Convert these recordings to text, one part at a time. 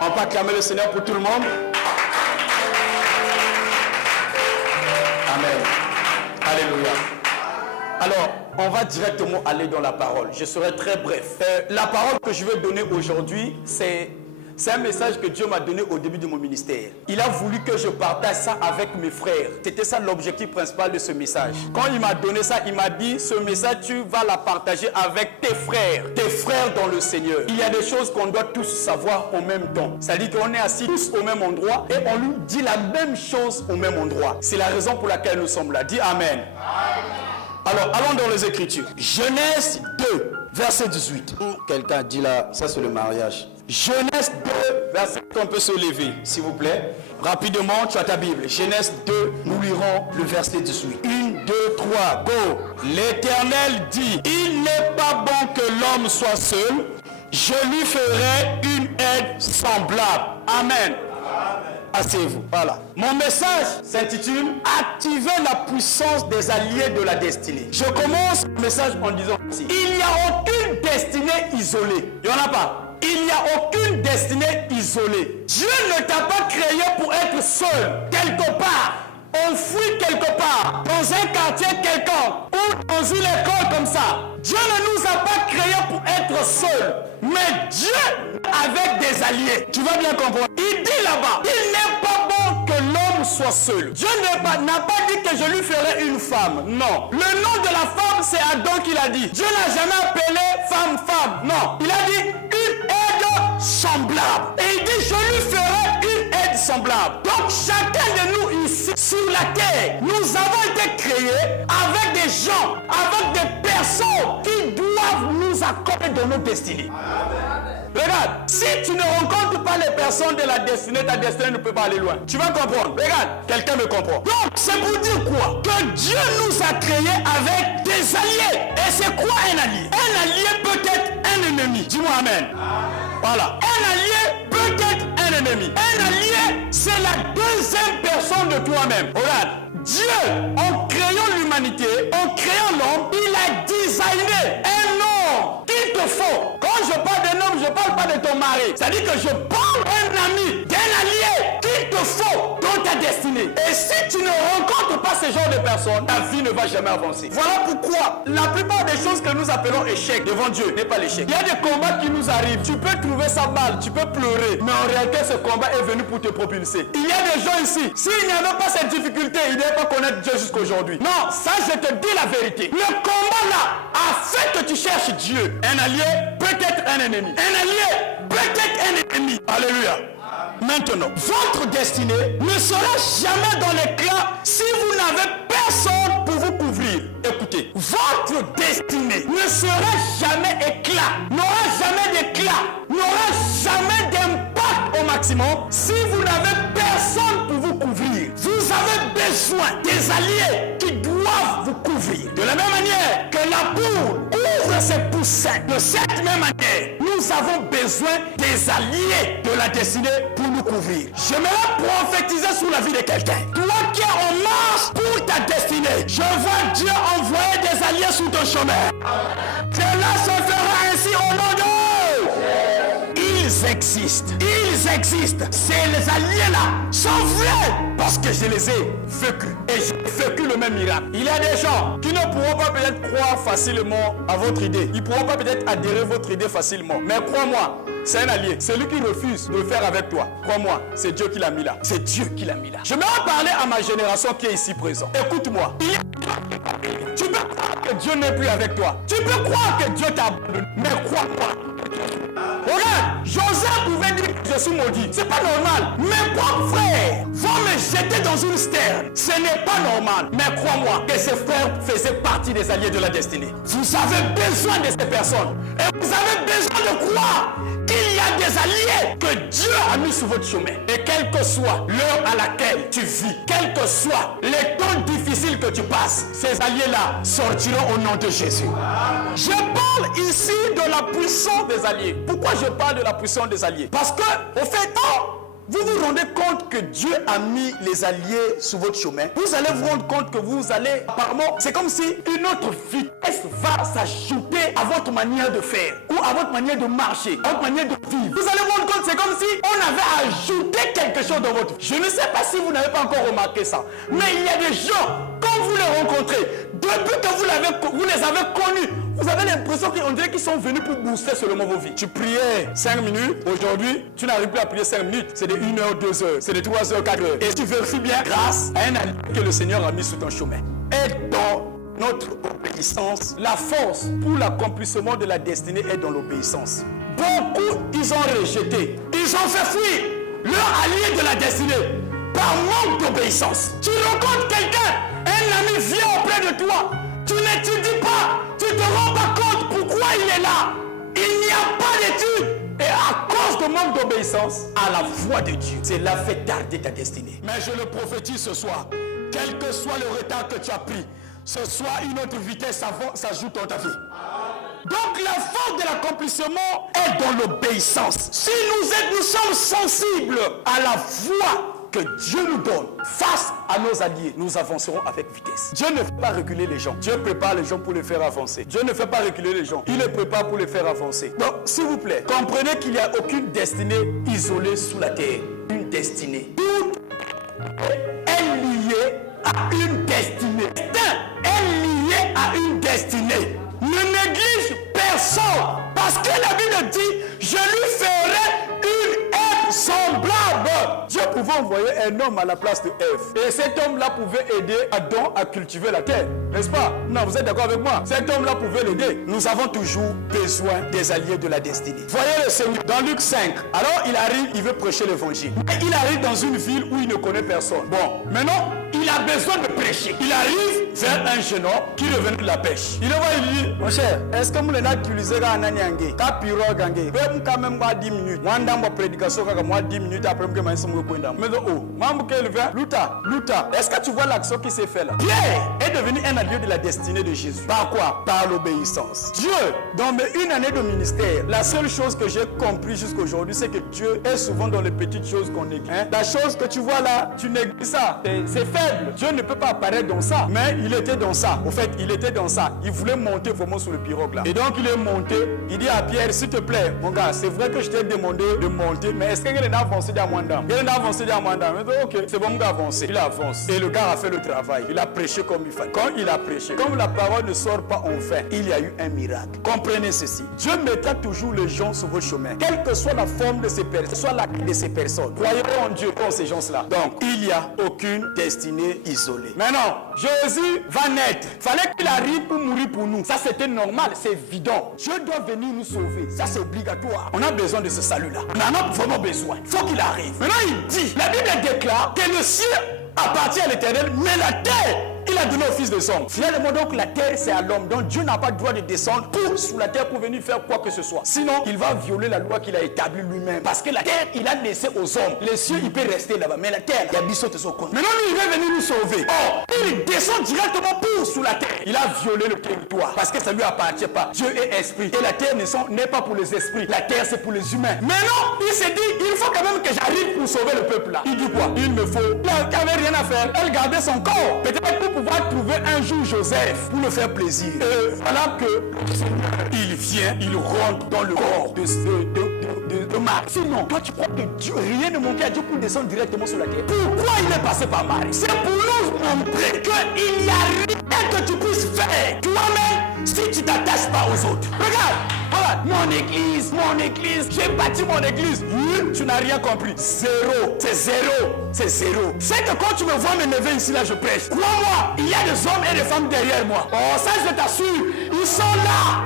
On peut acclamer le Seigneur pour tout le monde. Amen. Alléluia. Alors, on va directement aller dans la parole. Je serai très bref. La parole que je vais donner aujourd'hui, c'est un message que Dieu m'a donné au début de mon ministère. Il a voulu que je partage ça avec mes frères. C'était ça l'objectif principal de ce message. Quand il m'a donné ça, il m'a dit, ce message, tu vas la partager avec tes frères dans le Seigneur. Il y a des choses qu'on doit tous savoir en même temps. C'est-à-dire qu'on est assis tous au même endroit et on lui dit la même chose au même endroit. C'est la raison pour laquelle nous sommes là. Dis Amen. Alors, allons dans les Écritures. Genèse 2, verset 18. Quelqu'un dit là, ça c'est le mariage. Genèse 2, verset, on peut se lever, s'il vous plaît. Rapidement, tu as ta Bible. Genèse 2, nous lirons le verset 18. 1, 2, 3, go. L'Éternel dit, il n'est pas bon que l'homme soit seul. Je lui ferai une aide semblable. Amen. Asseyez-vous. Voilà. Mon message s'intitule « Activer la puissance des alliés de la destinée ». Je commence le message en disant ceci. Il n'y a aucune destinée isolée. Il n'y en a pas. Il n'y a aucune destinée isolée. Dieu ne t'a pas créé pour être seul, quelque part, enfoui quelque part, dans un quartier quelconque, ou dans une école comme ça. Dieu ne nous a pas créés pour être seul, mais Dieu avec des alliés. Tu vas bien comprendre. Il dit là-bas, il n'est pas bon que l'homme soit seul. Dieu n'a pas dit que je lui ferai une femme. Non. Le nom de la femme, c'est Adam qui l'a dit. Dieu n'a jamais appelé femme. Non. Il a dit une aide semblable. Et il dit, je lui ferai une aide semblable. Donc chacun de nous ici, sur la terre, nous avons été créés avec des gens, avec des personnes qui doivent nous accompagner dans nos destinées. Regarde, si tu ne rencontres pas les personnes de la destinée, ta destinée ne peut pas aller loin. Tu vas comprendre. Regarde, quelqu'un me comprend. Donc, c'est pour dire quoi? Que Dieu nous a créés avec des alliés. Et c'est quoi un allié? Un allié peut être un ennemi. Dis-moi amen. Voilà. Un allié peut être un ennemi. Un allié, c'est la deuxième personne de toi-même. Regarde. Dieu, en créant l'humanité, en créant l'homme, il a designé un homme qu'il te faut. Quand je parle d'un homme, je ne parle pas de ton mari. C'est-à-dire que je parle d'un ami, d'un allié qu'il te faut dans ta destinée. Et si tu ne rencontres pas ce genre de personnes, ta vie ne va jamais avancer. Voilà pourquoi la plupart des choses que nous appelons échec devant Dieu n'est pas l'échec. Il y a des combats qui nous arrivent. Tu peux trouver ça mal, tu peux pleurer. Mais en réalité, ce combat est venu pour te propulser. Il y a des gens ici, s'il n'y avait pas cette difficulté, ils n'avaient pas connaître Dieu jusqu'aujourd'hui. Non, ça je te dis la vérité. Le combat là a fait que tu cherches Dieu. Un allié peut être un ennemi. Un allié peut être un ennemi. Alléluia. Maintenant, votre destinée ne sera jamais dans l'éclat si vous n'avez personne pour vous couvrir. Écoutez, votre destinée ne sera jamais éclat, n'aura jamais d'éclat, n'aura jamais d'impact au maximum si vous n'avez personne pour vous couvrir. Vous avez besoin des alliés qui doivent vous couvrir. De la même manière que la poule couvre ses poussins, de cette même manière, nous avons besoin des alliés de la destinée pour nous couvrir. J'aimerais prophétiser sur la vie de quelqu'un. Toi qui es en marche pour ta destinée, je vois Dieu envoyer des alliés sur ton chemin. Cela se fera ainsi au nom de... Ils existent. Ces alliés-là sont vrais parce que je les ai vécus. Et j'ai vécu le même miracle. Il y a des gens qui ne pourront pas peut-être croire facilement à votre idée. Ils ne pourront pas peut-être adhérer à votre idée facilement. Mais crois-moi, c'est un allié. Celui qui refuse de le faire avec toi, crois-moi, c'est Dieu qui l'a mis là. C'est Dieu qui l'a mis là. Je vais en parler à ma génération qui est ici présente. Écoute-moi. Tu peux croire que Dieu n'est plus avec toi. Tu peux croire que Dieu t'a abandonné. Mais crois-moi. Regarde, Joseph pouvait dire que je suis maudit. C'est pas normal. Mes propres frères vont me jeter dans une sterne. Ce n'est pas normal. Mais crois-moi que ces frères faisaient partie des alliés de la destinée. Vous avez besoin de ces personnes. Et vous avez besoin de croire qu'il y a des alliés que Dieu a mis sur votre chemin. Et quelle que soit l'heure à laquelle tu vis, quels que soient les temps difficiles que tu passes, ces alliés-là sortiront au nom de Jésus. Je parle ici de la puissance des alliés. Pourquoi je parle de la puissance des alliés? Parce que, au fait, vous vous rendez compte que Dieu a mis les alliés sur votre chemin. Vous allez vous rendre compte que vous allez, apparemment, c'est comme si une autre vitesse va s'ajouter à votre manière de faire, ou à votre manière de marcher, à votre manière de vivre. Vous allez vous rendre compte, c'est comme si on avait ajouté quelque chose dans votre vie. Je ne sais pas si vous n'avez pas encore remarqué ça, mais il y a des gens, quand vous les rencontrez, depuis que vous les avez connus, vous avez l'impression qu'on dirait qu'ils sont venus pour booster seulement vos vies. Tu priais 5 minutes, aujourd'hui, tu n'arrives plus à prier 5 minutes. C'est de 1 heure, 2 heures, c'est de 3 heures, 4 heures. Et tu vérifies bien grâce à un allié que le Seigneur a mis sur ton chemin. Et dans notre obéissance, la force pour l'accomplissement de la destinée est dans l'obéissance. Beaucoup, ils ont rejeté, ils ont fait fuir leur allié de la destinée par manque d'obéissance. Tu rencontres quelqu'un, un ami vient auprès de toi, tu n'étudies pas, tu ne te rends pas compte pourquoi il est là. Il n'y a pas d'études. Et à cause de manque d'obéissance à la voix de Dieu, cela fait tarder ta destinée. Mais je le prophétise ce soir, quel que soit le retard que tu as pris, ce soit une autre vitesse s'ajoute dans ta vie. Donc la force de l'accomplissement est dans l'obéissance. Si nous sommes sensibles à la voix que Dieu nous donne face à nos alliés, nous avancerons avec vitesse. Dieu ne fait pas reculer les gens. Dieu prépare les gens pour les faire avancer. Dieu ne fait pas reculer les gens. Il les prépare pour les faire avancer. Donc, s'il vous plaît, comprenez qu'il n'y a aucune destinée isolée sous la terre. Une destinée. Tout est lié à une destinée. Tout est lié à une destinée. Ne néglige personne. Parce que la Bible dit, je lui ferai une Ève semblable. Dieu pouvait envoyer un homme à la place de Ève. Et cet homme-là pouvait aider Adam à cultiver la terre. N'est-ce pas? Non, vous êtes d'accord avec moi? Cet homme-là pouvait l'aider. Nous avons toujours besoin des alliés de la destinée. Voyez le Seigneur dans Luc 5. Alors il arrive, il veut prêcher l'évangile. Et il arrive dans une ville où il ne connaît personne. Bon, maintenant, il a besoin de prêcher. Il arrive vers un jeune homme qui revenait de la pêche. Il le voit, il dit, mon cher, est-ce que vous l'avez utilisé à Nanyangé? Ka pirogue angé. Vous quand même 10 minutes. Moi, dans ma prédication, moi 10 minutes après que je me mais oh, Luta, est-ce que tu vois l'action qui s'est faite là? Pierre est devenu un allié de la destinée de Jésus. Par quoi? Par l'obéissance. Dieu, dans mes 1 année de ministère, la seule chose que j'ai compris jusqu'à aujourd'hui, c'est que Dieu est souvent dans les petites choses qu'on néglige. La chose que tu vois là, tu négliges ça. C'est faible. Dieu ne peut pas apparaître dans ça. Mais il était dans ça. Au fait, il était dans ça. Il voulait monter vraiment sur le pirogue là. Et donc il est monté. Il dit à Pierre, s'il te plaît, mon gars, c'est vrai que je t'ai demandé de monter, mais est-ce qu'il a avancé d'un mandat? Il a avancé d'un mandat. Ok, c'est bon, gars, avancé. Il avance. Et le gars a fait le travail. Il a prêché comme il fallait. Quand il a prêché, comme la parole ne sort pas en vain, il y a eu un miracle. Comprenez ceci. Dieu mettra toujours les gens sur vos chemins. Quelle que soit la forme de ces personnes, soit la de ces personnes. Croyez en Dieu pour ces gens-là. Donc, il n'y a aucune destinée isolée. Maintenant, Jésus va naître. Il fallait qu'il arrive pour mourir pour nous. Ça, c'était normal, c'est évident. Dieu doit venir nous sauver. Ça, c'est obligatoire. On a besoin de ce salut-là. On en a vraiment besoin. Il faut qu'il arrive. Maintenant, il dit, la Bible déclare que le ciel appartient à l'Éternel, mais la terre, il a donné au Fils des hommes. Finalement, donc, la terre, c'est à l'homme. Donc, Dieu n'a pas le droit de descendre sous la terre pour venir faire quoi que ce soit. Sinon, il va violer la loi qu'il a établie lui-même. Parce que la terre, il a laissé aux hommes. Les cieux, il peut rester là-bas. Mais la terre, il y a Bissot et son compte. Maintenant, lui, il va venir nous sauver. Or, il descend directement sous la terre. Il a violé le territoire. Parce que ça ne lui appartient pas. Dieu est esprit. Et la terre n'est pas pour les esprits. La terre, c'est pour les humains. Maintenant, il s'est dit, il faut quand même que j'arrive pour sauver le peuple là. Il dit quoi? Il me faut. Il n'avait rien à faire. Elle gardait son corps. Peut-être pour pouvoir trouver un jour Joseph pour le faire plaisir. Et voilà que il vient, il rentre dans le corps de Marie. Sinon, toi tu crois que Dieu, rien ne manquait à Dieu pour descendre directement sur la terre. Pourquoi il est passé par Marie? C'est pour nous montrer qu'il n'y a rien que tu puisses faire toi-même si tu t'attaches pas aux autres. Regarde, voilà, mon église, j'ai bâti mon église. Tu n'as rien compris. Zéro, c'est zéro, c'est zéro. C'est que quand tu me vois me lever ici là, je prêche. Crois-moi, il y a des hommes et des femmes derrière moi. Oh, ça je t'assure, ils sont là.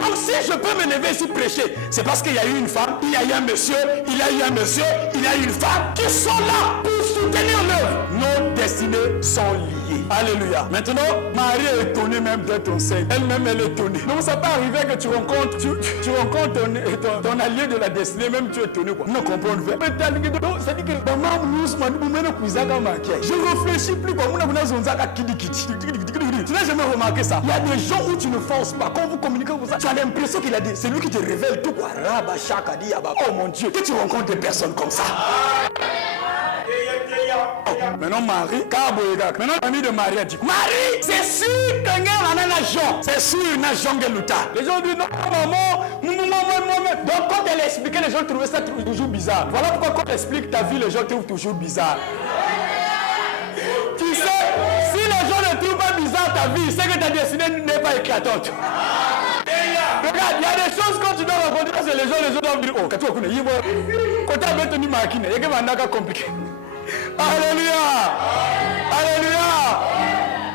Donc si je peux me lever ici prêcher, c'est parce qu'il y a eu une femme, il y a eu un monsieur, il y a eu une femme qui sont là pour soutenir l'œuvre. Nos destinées sont liées. Alléluia. Maintenant, Marie est étonnée même d'être enceinte. Elle-même, elle est étonnée. Donc, ça peut arriver que tu rencontres, tu rencontres ton allié de la destinée, même tu es étonné. Quoi. Non, comprendre. C'est-à-dire que je réfléchis plus comme tu n'as jamais remarqué ça. Il y a des gens où tu ne forces pas. Quand vous communiquez comme ça, tu as l'impression qu'il a dit, c'est lui qui te révèle tout. Quoi. Oh mon Dieu, que tu rencontres des personnes comme ça. Maintenant Marie, maintenant l'ami de Marie a dit, Marie, c'est sûr que c'est sûr que les gens disent non, maman. Donc quand elle expliquait, les gens trouvaient ça toujours bizarre. Voilà pourquoi quand elle explique ta vie, les gens trouvent toujours bizarre. Tu sais, si les gens ne trouvent pas bizarre ta vie, c'est que ta destinée n'est pas éclatante. Regarde, il y a des choses quand tu dois rencontrer, c'est les gens doivent dire, oh, quand tu as quand tu as tenu ma il y a compliqué. Alléluia! Alléluia!